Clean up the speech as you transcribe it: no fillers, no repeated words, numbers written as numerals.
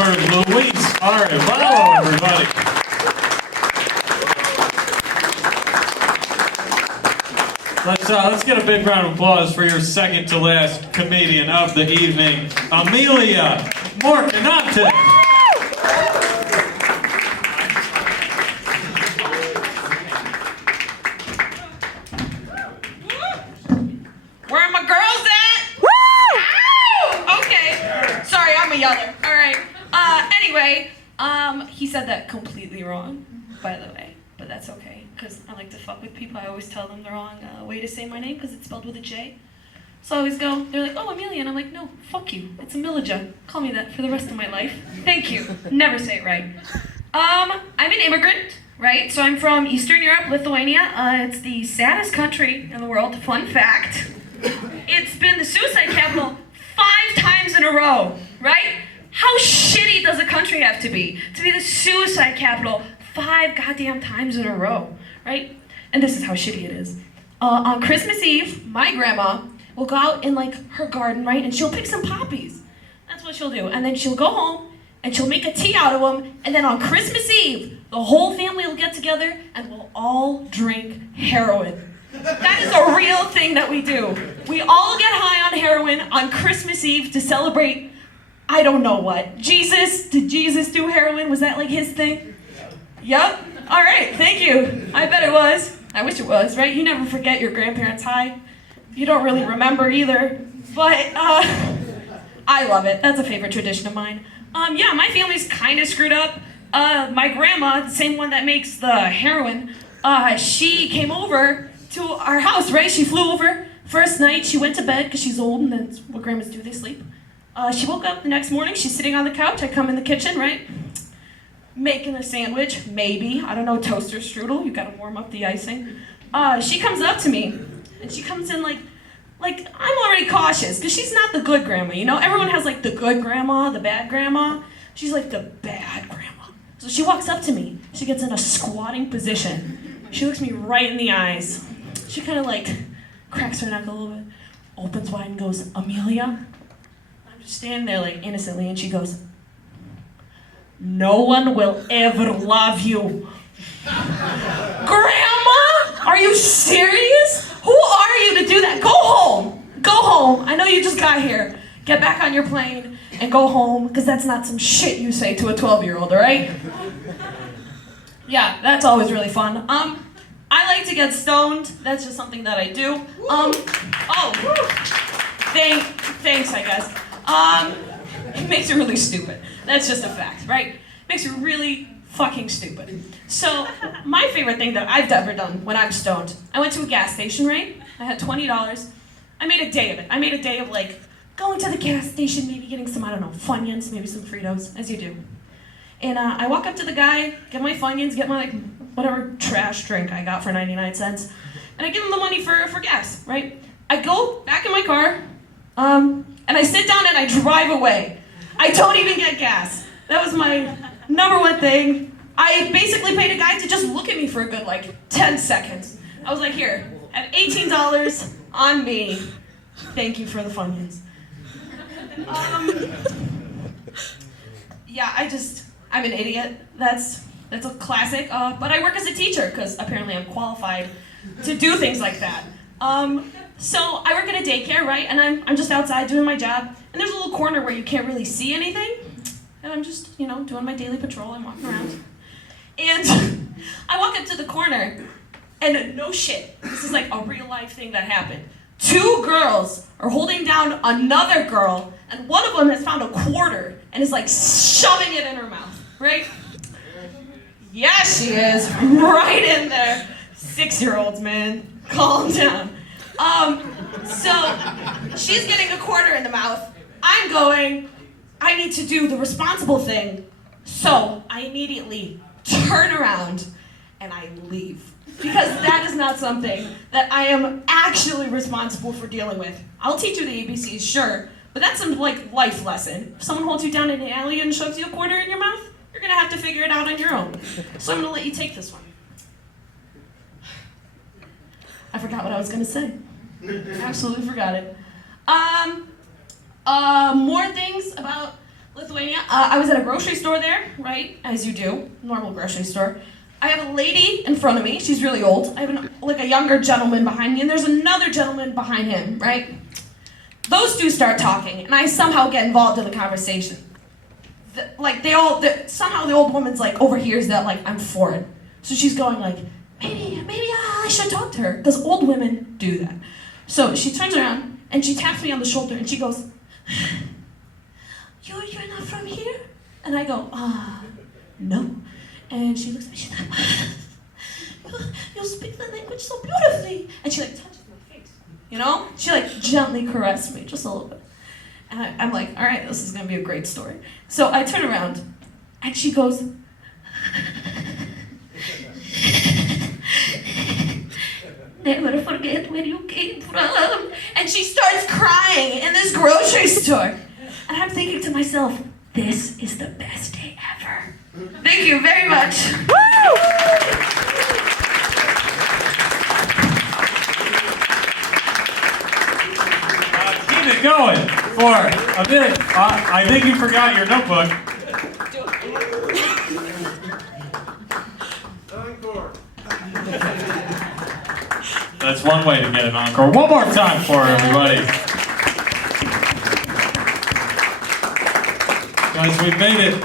for Luis Arevalo, everybody. Let's get a big round of applause for your second to last comedian of the evening, Amelia Morcanante. Where are my girls at? Woo! Okay. Sorry, I'm a yeller. All right. Anyway, he said that completely wrong, by the way, but that's okay, because I like to fuck with people. I always tell them the wrong way to say my name, because it's spelled with a J. So I always go, they're like, oh, Amelia, and I'm like, no, fuck you. It's Amilija. Call me that for the rest of my life. Thank you. Never say it right. I'm an immigrant, right? So I'm from Eastern Europe, Lithuania. It's the saddest country in the world. Fun fact. It's been the suicide capital 5 times in a row, right? How shitty does a country have to be the suicide capital 5 goddamn times in a row, right? And this is how shitty it is. On Christmas Eve, my grandma will go out in like her garden, right? And she'll pick some poppies. That's what she'll do. And then she'll go home and she'll make a tea out of them. And then on Christmas Eve, the whole family will get together and we'll all drink heroin. That is a real thing that we do. We all get high on heroin on Christmas Eve to celebrate, I don't know what. Jesus? Did Jesus do heroin? Was that like his thing? Yep. All right, thank you. I bet it was. I wish it was, right? You never forget your grandparents' high. You don't really remember either. But I love it. That's a favorite tradition of mine. Yeah, my family's kind of screwed up. My grandma, the same one that makes the heroin, she came over to our house, right? She flew over. First night, she went to bed because she's old and that's what grandmas do, they sleep. She woke up the next morning, she's sitting on the couch. I come in the kitchen, right? Making a sandwich, maybe. I don't know, toaster strudel. You gotta warm up the icing. She comes up to me and she comes in like I'm already cautious because she's not the good grandma, you know? Everyone has like the good grandma, the bad grandma. She's like the bad grandma. So she walks up to me. She gets in a squatting position. She looks me right in the eyes. She kind of like cracks her neck a little bit, opens wide and goes, Amelia? I'm just standing there like innocently and she goes, no one will ever love you. Grandma? Are you serious? Who are you to do that? Go home. Go home. I know you just got here. Get back on your plane and go home, because that's not some shit you say to a 12-year-old, all right? Yeah, that's always really fun. I like to get stoned. That's just something that I do. Thanks, I guess. It makes you really stupid. That's just a fact, right? Makes you really fucking stupid. So, my favorite thing that I've ever done when I'm stoned, I went to a gas station, right? I had $20. I made a day of it. I made a day of like going to the gas station, maybe getting some, I don't know, Funyuns, maybe some Fritos, as you do. And I walk up to the guy, get my Funyuns, get my like whatever trash drink I got for 99 cents, and I give him the money for gas, right? I go back in my car, and I sit down and I drive away. I don't even get gas. That was my number one thing. I basically paid a guy to just look at me for a good like 10 seconds. I was like, here, at $18 on me. Thank you for the Funyuns. Yeah, I'm an idiot. That's a classic. But I work as a teacher because apparently I'm qualified to do things like that. So I work at a daycare, right? And I'm just outside doing my job. And there's a little corner where you can't really see anything. And I'm just, doing my daily patrol. I'm walking around. And I walk up to the corner, and no shit, this is like a real life thing that happened. 2 girls are holding down another girl, and one of them has found a quarter and is like shoving it in her mouth, right? Yeah, she is, right in there. 6-year-olds, man, calm down. So she's getting a quarter in the mouth. I'm going, I need to do the responsible thing. So I immediately turn around and I leave. Because that is not something that I am actually responsible for dealing with. I'll teach you the ABCs, sure, but that's some like life lesson. If someone holds you down in an alley and shoves you a quarter in your mouth, you're gonna have to figure it out on your own. So I'm gonna let you take this one. I forgot what I was gonna say. Absolutely forgot it. More things about Lithuania. I was at a grocery store there, right? As you do, normal grocery store. I have a lady in front of me. She's really old. I have a younger gentleman behind me, and there's another gentleman behind him, right? Those two start talking, and I somehow get involved in the conversation. Somehow the old woman's like overhears that like I'm foreign, so she's going like, maybe I should talk to her, because old women do that. So she turns around and she taps me on the shoulder and she goes, You're not from here? And I go, no. And she looks at me, she's like, you speak the language so beautifully. And she like touches my face, you know? She like gently caressed me, just a little bit. And I'm like, all right, this is gonna be a great story. So I turn around and she goes, never forget where you came from. And she starts crying in this grocery store. And I'm thinking to myself, this is the best day ever. Thank you very much. Keep it going for a bit. I think you forgot your notebook. That's one way to get an encore. One more time for her, everybody. Guys, we made it.